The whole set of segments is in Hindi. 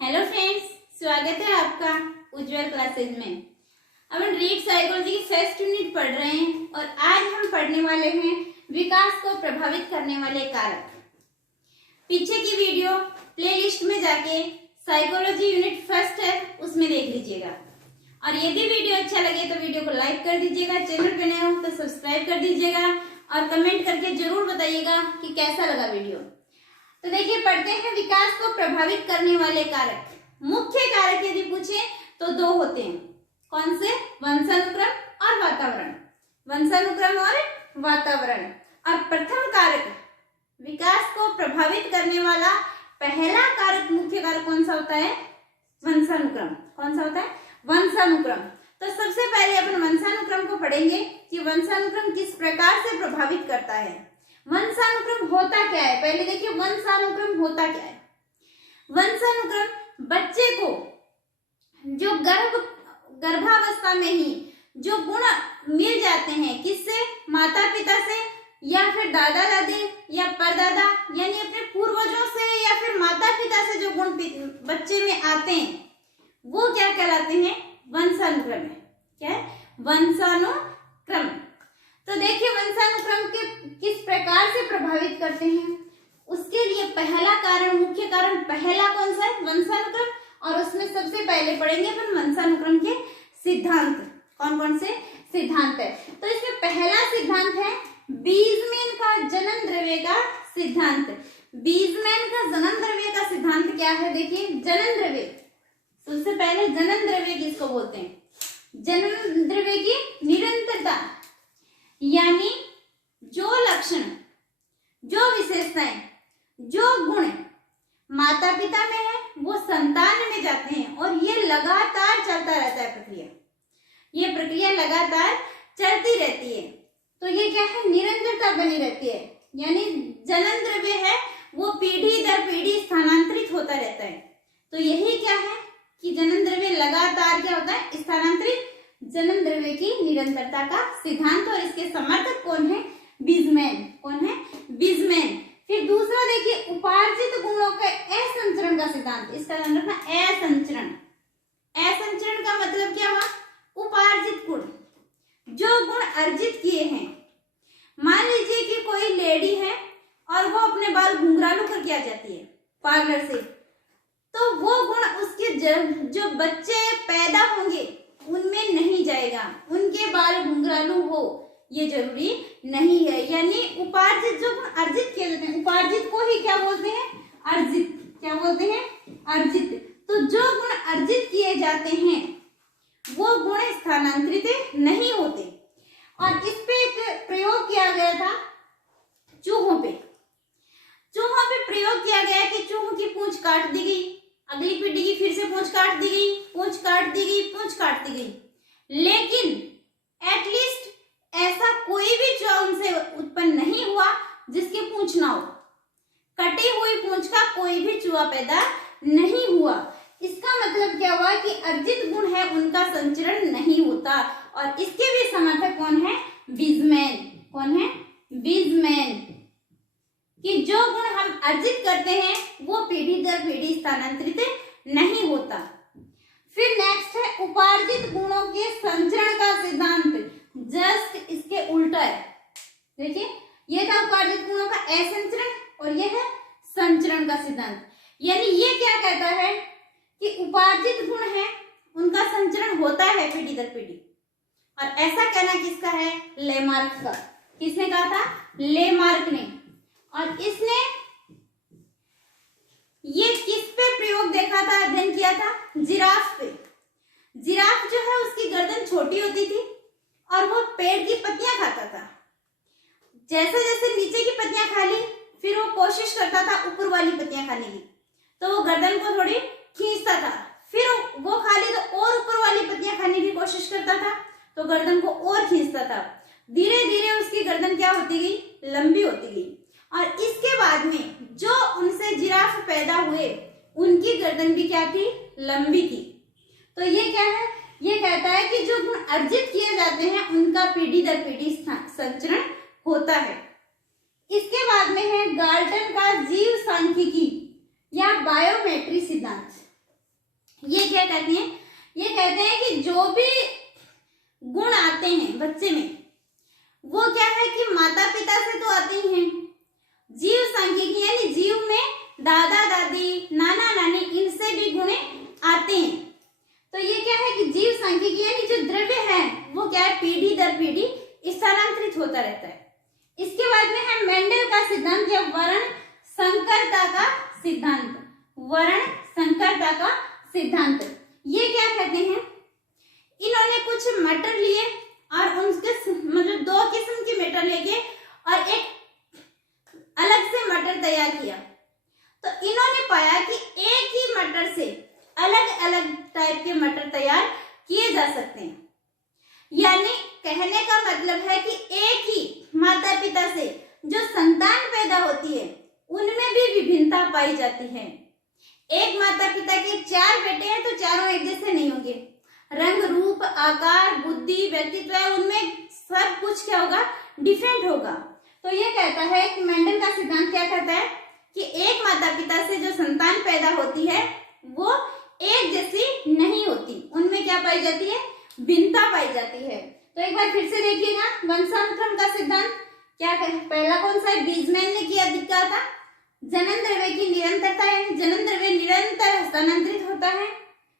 हेलो फ्रेंड्स, स्वागत है आपका उज्जवल क्लासेज में। अब हम रीड साइकोलॉजी की फर्स्ट यूनिट पढ़ रहे हैं और आज हम पढ़ने वाले हैं विकास को प्रभावित करने वाले कारक। पीछे की वीडियो प्लेलिस्ट में जाके साइकोलॉजी यूनिट फर्स्ट है उसमें देख लीजिएगा। और यदि वीडियो अच्छा लगे तो वीडियो को लाइक कर दीजिएगा, चैनल पे नए हो तो सब्सक्राइब कर दीजिएगा और कमेंट करके जरूर बताइएगा कि कैसा लगा वीडियो। तो देखिए पढ़ते हैं विकास को प्रभावित करने वाले कारक। मुख्य कारक यदि पूछे तो दो होते हैं। कौन से? वंशानुक्रम और वातावरण। वंशानुक्रम और वातावरण। और प्रथम कारक विकास को प्रभावित करने वाला पहला कारक, मुख्य कारक कौन सा होता है? वंशानुक्रम। कौन सा होता है? वंशानुक्रम। तो सबसे पहले अपन वंशानुक्रम को पढ़ेंगे कि वंशानुक्रम किस प्रकार से प्रभावित करता है। वंशानुक्रम होता क्या है? पहले देखिए वंशानुक्रम होता क्या है। वंशानुक्रम बच्चे को जो गर्भावस्था में ही जो गुण मिल जाते हैं, किससे? माता पिता से या फिर दादा दादी या परदादा यानी अपने पूर्वजों से या फिर माता पिता से जो गुण बच्चे में आते हैं वो क्या कहलाते हैं? वंशानुक्रम है। क्या है? वंशानुक्रम। तो देखिए वंशानुक्रम के किस प्रकार से प्रभावित करते हैं, उसके लिए पहला कारण, मुख्य कारण पहला कौन सा है? वंशानुक्रम। और उसमें सबसे पहले पढ़ेंगे अपन वंशानुक्रम के सिद्धांत। कौन कौन से सिद्धांत है? तो इसमें पहला सिद्धांत है बीजमैन का जन्म द्रव्य का सिद्धांत। बीजमैन का जन्म द्रव्य का सिद्धांत क्या है? देखिए जन्म द्रव्य, सबसे पहले जन्म द्रव्य किसको बोलते हैं? जन्म द्रव्य की निरंतरता, यानी जो लक्षण, जो विशेषताएं, जो गुण माता पिता में है वो संतान में जाते हैं और ये लगातार चलता रहता है प्रक्रिया। ये प्रक्रिया लगातार चलती रहती है। तो ये क्या है? निरंतरता बनी रहती है, यानी जन्म द्रव्य है वो पीढ़ी दर पीढ़ी स्थानांतरित होता रहता है। तो यही क्या है कि जन्म द्रव्य लगातार क्या होता है? स्थानांतरित। जन्म द्रव्य की निरंतरता का सिद्धांत। और इसके समर्थक कौन है? बीजमैन। कौन है? बीजमैन। फिर दूसरा देखिए उपार्जित गुणों का असंचरण का सिद्धांत। इसका ध्यान रखना, असंचरण। असंचरण का मतलब क्या हुआ? उपार्जित गुण, जो गुण अर्जित किए हैं। मान लीजिए कि कोई लेडी है और वो अपने बाल घुंघरालू करके आ जाती है पार्लर से, तो वो गुण उसके जो बच्चे पैदा होंगे उनमें नहीं जाएगा। उनके बाल घुंघरालू हो ये जरूरी नहीं है। यानी उपार्जित जो गुण अर्जित किए जाते हैं, उपार्जित को ही क्या बोलते हैं? अर्जित। क्या बोलते हैं? अर्जित। तो जो गुण अर्जित किए जाते हैं वो गुण स्थानांतरित नहीं होते। और इस पे एक प्रयोग किया गया था चूहों पे। चूहों पे प्रयोग किया गया कि चूहों की पूंछ काट दी गई, अगली पीढ़ी की फिर से पूंछ काट दी गई, पूंछ काट दी गई, पूंछ काट दी गई, लेकिन एटलीस्ट ऐसा कोई भी चूहा उनसे उत्पन्न नहीं हुआ जिसकी पूंछ ना हो। कटी हुई पूंछ का कोई भी चूहा पैदा नहीं हुआ। इसका मतलब क्या हुआ कि अर्जित गुण है उनका संचरण नहीं होता। और इसके भी समर्थक कौन है? बीजमैन। कौन है? बीजमैन। कि जो गुण हम अर्जित करते हैं वो पीढ़ी दर पीढ़ी स्थानांतरित नहीं होता। फिर नेक्स्ट है उपार्जित गुणों के संचरण का सिद्धांत। जस्ट इसके उल्टा है। देखिए ये था उपार्जित गुणों का असंचरण और ये है संचरण का सिद्धांत। यानी ये क्या कहता है कि उपार्जित गुण है उनका संचरण होता है पीढ़ी दर पीढ़ी। और ऐसा कहना किसका है? लेमार्क का। किसने कहा था? लेमार्क ने। और इसने ये किस पे प्रयोग देखा था, अध्ययन किया था? जिराफ पे। जिराफ जो है उसकी गर्दन छोटी होती थी और वो पेड़ की पत्तियां खाता था। जैसे जैसे नीचे की पत्तियां खा ली फिर वो कोशिश करता था ऊपर वाली पत्तियां खाने की, तो वो गर्दन को थोड़ी खींचता था। फिर वो खा ली तो और ऊपर वाली पत्तियां खाने की कोशिश करता था, तो गर्दन को और खींचता था। धीरे धीरे उसकी गर्दन क्या होती गई? लंबी होती गई। और इसके बाद में जो उनसे जिराफ पैदा हुए उनकी गर्दन भी क्या थी? लंबी थी। तो ये क्या है? ये कहता है कि जो गुण अर्जित किए जाते हैं उनका पीढ़ी दर पीढ़ी संचरण होता है। इसके बाद में है गाल्टन का जीव सांख्यिकी या बायोमेट्री सिद्धांत। ये क्या कहते हैं, ये कहते हैं कि जो भी गुण आते हैं बच्चे में वो क्या है कि माता पिता से तो आते ही हैं। जीव सांख्यिकी यानी जीव में दादा दादी नाना नानी इनसे भी गुण आते हैं। तो ये क्या है कि जीव सांख्यिकी यानी जो द्रव्य है वो क्या है, पीढ़ी दर पीढ़ी स्थानांतरित होता रहता है। इसके बाद में है मेंडल का सिद्धांत या वर्ण संकरता का सिद्धांत। वर्ण संकरता का सिद्धांत ये क्या कहते हैं, इन्होंने कुछ मटर लिए और उनके मतलब दो किस्म की मटर लेके और एक अलग से मटर तैयार किया। तो इन्होंने पाया कि एक ही मटर से अलग अलग टाइप के मटर तैयार किए जा सकते हैं। यानी कहने का मतलब है कि एक ही माता पिता से जो संतान पैदा होती है उनमें भी विभिन्नता पाई जाती है। एक माता पिता के 4 बेटे हैं तो चारों एक जैसे नहीं होंगे। रंग रूप आकार बुद्धि व्यक्तित्व है उनमें सब कुछ क्या होगा, डिफरेंट होगा। तो ये कहता है कि मेंडल का सिद्धांत क्या कहता है कि एक माता पिता से जो संतान पैदा होती है वो एक जैसी नहीं होती, उनमें क्या पाई जाती है, भिन्नता पाई जाती है। तो एक बार फिर से देखिएगा वंशानुक्रम का सिद्धांत क्या है। पहला कौन सा है, बीजमैन ने किया दिखा था। जनन द्रव्य की निरंतरता यानी जनन द्रव्य निरंतर हस्तांतरित होता है।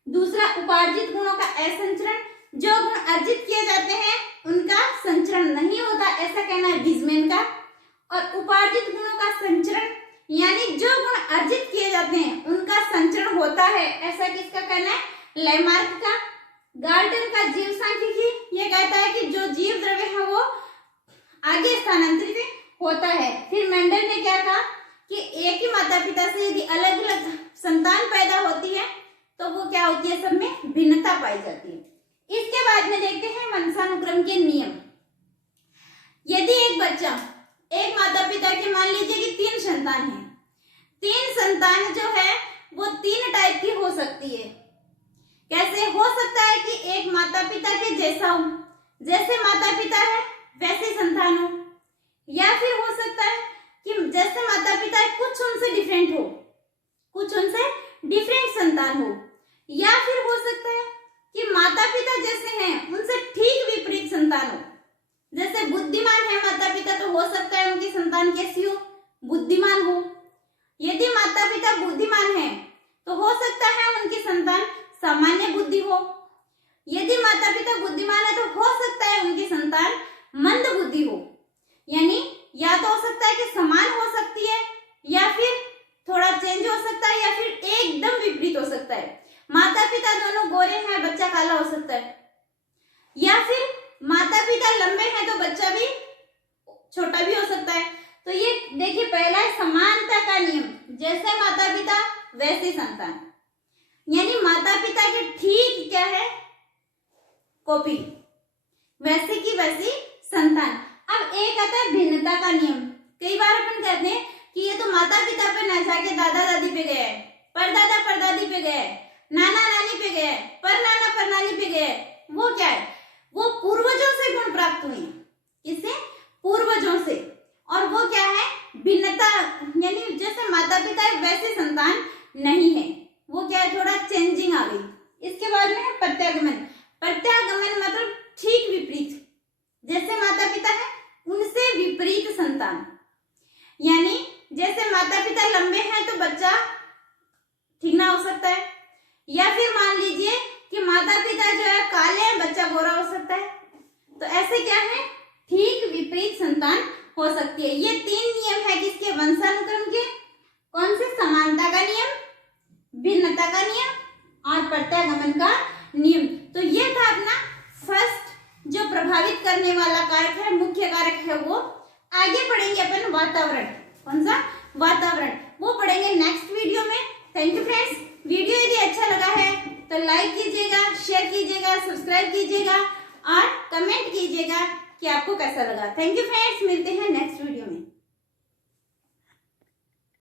दूसरा उपार्जित गुणों का असंचरण, जो गुण अर्जित किए जाते हैं उनका संचरण नहीं होता, ऐसा कहना है बीजमैन का। और उपार्जित गुणों का संचरण यानी जो गुण अर्जित किए जाते हैं उनका संचरण होता है, ऐसा किसका कहना है, लैमार्क का। गाल्टन का जीव सांख्यिकी ये कहता है कि जो जीव द्रव्य है वो आगे स्थानांतरित होता है। फिर मेंडल ने क्या कहा कि एक ही माता पिता से यदि अलग अलग संतान पैदा होती है तो वो क्या होती है, सब में भिन्नता पाई जाती है। इसके बाद में देखते हैं वंशानुक्रम के नियम। यदि एक बच्चा एक माता पिता के मान लीजिए कि 3 संतान है, 3 संतान जो है वो 3 टाइप की हो सकती है। कैसे हो सकता है कि एक माता पिता के जैसा हो, जैसे माता पिता है वैसे संतान हो, या फिर हो सकता है कि जैसे माता पिता है कुछ उनसे डिफरेंट हो, कुछ उनसे डिफरेंट संतान हो, या फिर हो सकता है कि माता पिता जैसे हैं उनसे ठीक विपरीत संतान हो। जैसे बुद्धिमान है माता पिता तो हो सकता है उनकी संतान कैसी हो, बुद्धिमान हो। यदि माता पिता बुद्धिमान है तो हो सकता है उनकी संतान सामान्य बुद्धि हो। यदि माता पिता बुद्धिमान है तो हो सकता है उनकी संतान मंद बुद्धि हो। यानी या तो हो सकता है कि समान हो सकती है या फिर थोड़ा चेंज हो सकता है या फिर एकदम विपरीत हो सकता है। माता पिता दोनों गोरे हैं, बच्चा काला हो सकता है, या फिर माता पिता लंबे हैं तो बच्चा भी छोटा भी हो सकता है। तो ये देखिए पहला है समानता का नियम, जैसे माता पिता वैसे संतान, यानी माता पिता के ठीक क्या है, कॉपी, वैसे की वैसी संतान। अब एक आता है भिन्नता का नियम। कई बार अपन कहते हैं कि ये तो माता पिता पे न जाके दादा दादी पे गया है, परदादा परदादी पे गया है, नाना नानी पे गया है, पर नाना पर नानी पे गया है। वो क्या है, वो पूर्वजों से गुण प्राप्त हुए हैं। किससे, पूर्वजों से। और वो क्या है, भिन्नता, यानी जैसे माता पिता है वैसे संतान नहीं है, वो क्या है, थोड़ा चेंजिंग आ गई। इसके बाद में है प्रत्यागमन। प्रत्यागमन मतलब ठीक विपरीत, जैसे माता पिता है उनसे विपरीत संतान। यानी जैसे माता पिता लंबे हैं तो बच्चा ठीक ना हो सकता है, या फिर मान लीजिए कि माता पिता जो है काले हैं, बच्चा गोरा हो सकता है। तो ऐसे क्या है, ठीक विपरीत संतान हो सकती है। ये 3 नियम है किसके, वंशानुक्रम के। कौन से, समानता का नियम, भिन्नता का नियम और प्रत्यागमन का नियम। तो ये था अपना फर्स्ट जो प्रभावित करने वाला कारक है, मुख्य कारक है वो। आगे पढ़ेंगे अपन वातावरण। कौन सा, वातावरण, वो पढ़ेंगे नेक्स्ट वीडियो में। Thank you friends. वीडियो यदि अच्छा लगा है तो लाइक कीजिएगा, शेयर कीजिएगा, सब्सक्राइब कीजिएगा और कमेंट कीजिएगा कि आपको कैसा लगा। थैंक यू फ्रेंड्स, मिलते हैं नेक्स्ट वीडियो में।